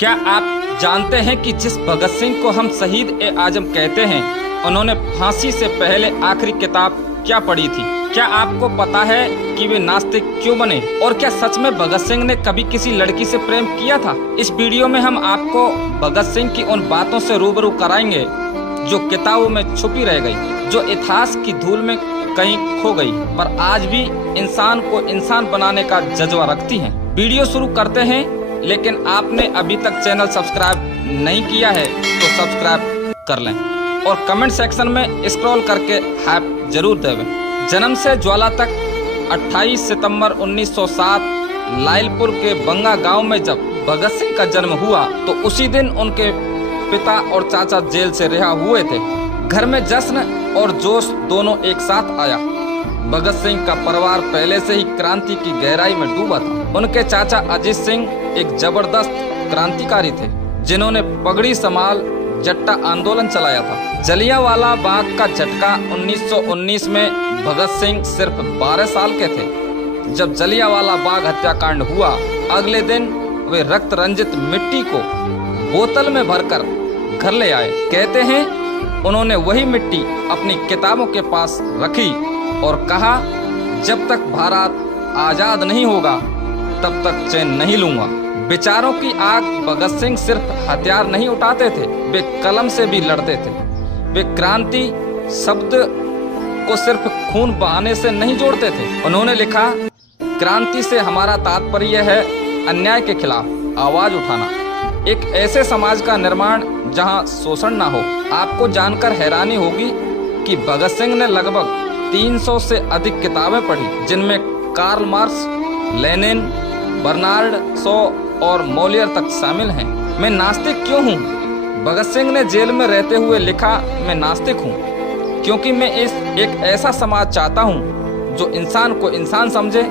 क्या आप जानते हैं कि जिस भगत सिंह को हम शहीद-ए-आजम कहते हैं, उन्होंने फांसी से पहले आखिरी किताब क्या पढ़ी थी? क्या आपको पता है कि वे नास्तिक क्यों बने? और क्या सच में भगत सिंह ने कभी किसी लड़की से प्रेम किया था? इस वीडियो में हम आपको भगत सिंह की उन बातों से रूबरू कराएंगे जो किताबों में छुपी रह गई, जो इतिहास की धूल में कहीं खो गई, पर आज भी इंसान को इंसान बनाने का जज्बा रखती हैं। वीडियो शुरू करते हैं, लेकिन आपने अभी तक चैनल सब्सक्राइब नहीं किया है तो सब्सक्राइब कर लें और कमेंट सेक्शन में स्क्रॉल करके हाइप जरूर देवें। जन्म से ज्वाला तक 28 सितंबर 1907 लाइलपुर के बंगा गांव में जब भगत सिंह का जन्म हुआ तो उसी दिन उनके पिता और चाचा जेल से रिहा हुए थे। घर में जश्न और जोश दोनों एक साथ आया। भगत सिंह का परिवार पहले से ही क्रांति की गहराई में डूबा था। उनके चाचा अजीत सिंह एक जबरदस्त क्रांतिकारी थे, जिन्होंने पगड़ी संभाल जट्टा आंदोलन चलाया था। जलियांवाला बाग का झटका 1919 में भगत सिंह सिर्फ 12 साल के थे। जब जलियांवाला बाग हत्याकांड हुआ, अगले दिन वे रक्त रंजित मिट्टी को बोतल में भरकर घर ले आए। कहते हैं उन्होंने वही मिट्टी अपनी किताबों के पास रखी और कहा, जब तक भारत आजाद नहीं होगा तब तक चैन नहीं लूंगा। विचारों की आग भगत सिंह सिर्फ हथियार नहीं उठाते थे, वे कलम से भी लड़ते थे। वे क्रांति शब्द को सिर्फ खून बहाने से नहीं जोड़ते थे। उन्होंने लिखा, क्रांति से हमारा तात्पर्य है अन्याय के खिलाफ आवाज उठाना, एक ऐसे समाज का निर्माण जहां शोषण ना हो। आपको जानकर हैरानी होगी कि भगत सिंह ने लगभग 300 से अधिक किताबें पढ़ी, जिनमें Karl Marx, Lenin, Bernard Shaw और मोलियर तक शामिल हैं। मैं नास्तिक क्यों हूँ? भगत सिंह ने जेल में रहते हुए लिखा, मैं नास्तिक हूँ क्योंकि मैं एक ऐसा समाज चाहता हूँ जो इंसान को इंसान समझे,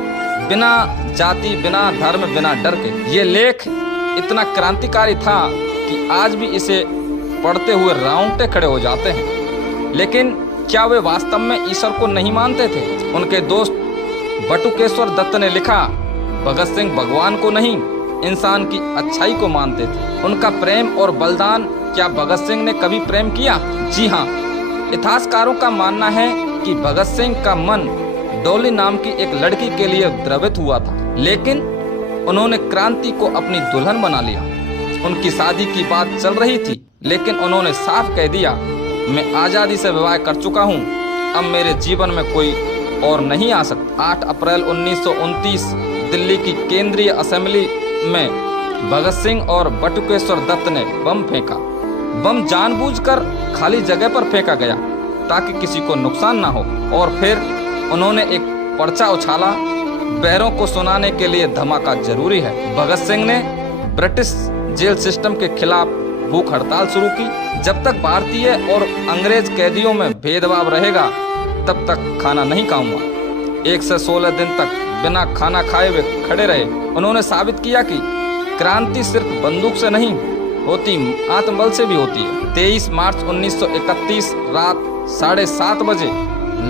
बिना जाति, बिना धर्म, बिना डर के। ये लेख इतना क्रांतिकारी था कि आज भी इसे पढ़ते हुए रोंगटे खड़े हो जाते हैं। लेकिन क्या वे वास्तव में ईश्वर को नहीं मानते थे? उनके दोस्त बटुकेश्वर दत्त ने लिखा, भगत सिंह भगवान को नहीं, इंसान की अच्छाई को मानते थे। उनका प्रेम और बलिदान, क्या भगत सिंह ने कभी प्रेम किया? जी हाँ, इतिहासकारों का मानना है कि भगत सिंह का मन डॉली नाम की एक लड़की के लिए द्रवित हुआ था, लेकिन उन्होंने क्रांति को अपनी दुल्हन बना लिया। उनकी शादी की बात चल रही थी, लेकिन उन्होंने साफ कह दिया, मैं आज़ादी से विवाह कर चुका हूँ, अब मेरे जीवन में कोई और नहीं आ सकता। 8 अप्रैल 1929 दिल्ली की केंद्रीय असेंबली में भगत सिंह और बटुकेश्वर दत्त ने बम फेंका। बम जानबूझकर खाली जगह पर फेंका गया ताकि किसी को नुकसान ना हो। और फिर उन्होंने एक पर्चा उछाला, बहरों को सुनाने के लिए धमाका जरूरी है। भगत सिंह ने ब्रिटिश जेल सिस्टम के खिलाफ भूख हड़ताल शुरू की। जब तक भारतीय और अंग्रेज कैदियों में भेदभाव रहेगा तब तक खाना नहीं खाऊंगा। 1 से 16 दिन तक बिना खाना खाए वे खड़े रहे। उन्होंने साबित किया कि क्रांति सिर्फ बंदूक से नहीं होती, आत्मबल से भी होती है। 23 मार्च 1931 रात 7:30 बजे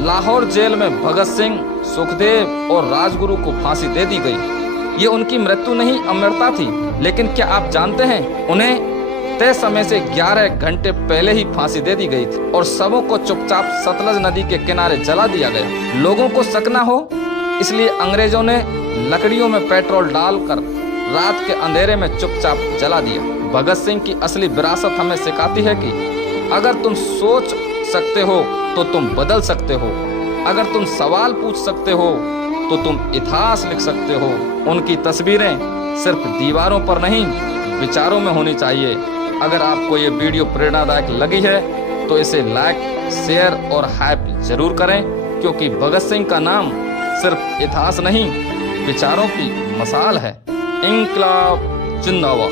लाहौर जेल में भगत सिंह, सुखदेव और राजगुरु को फांसी दे दी गई। ये उनकी मृत्यु नहीं, अमरता थी। लेकिन क्या आप जानते हैं, उन्हें तय समय से 11 घंटे पहले ही फांसी दे दी गई थी और शवों को चुपचाप सतलज नदी के किनारे जला दिया गया। लोगों को शक न हो, इसलिए अंग्रेजों ने लकड़ियों में पेट्रोल डालकर रात के अंधेरे में चुपचाप जला दिया। भगत सिंह की असली विरासत हमें सिखाती है कि अगर तुम सोच सकते हो तो तुम बदल सकते हो, अगर तुम सवाल पूछ सकते हो तो तुम इतिहास लिख सकते हो। उनकी तस्वीरें सिर्फ दीवारों पर नहीं, विचारों में होनी चाहिए। अगर आपको ये वीडियो प्रेरणादायक लगी है तो इसे लाइक, शेयर और हाइप जरूर करें, क्योंकि भगत सिंह का नाम सिर्फ इतिहास नहीं, विचारों की मसाल है। इंकलाब जिंदाबाद।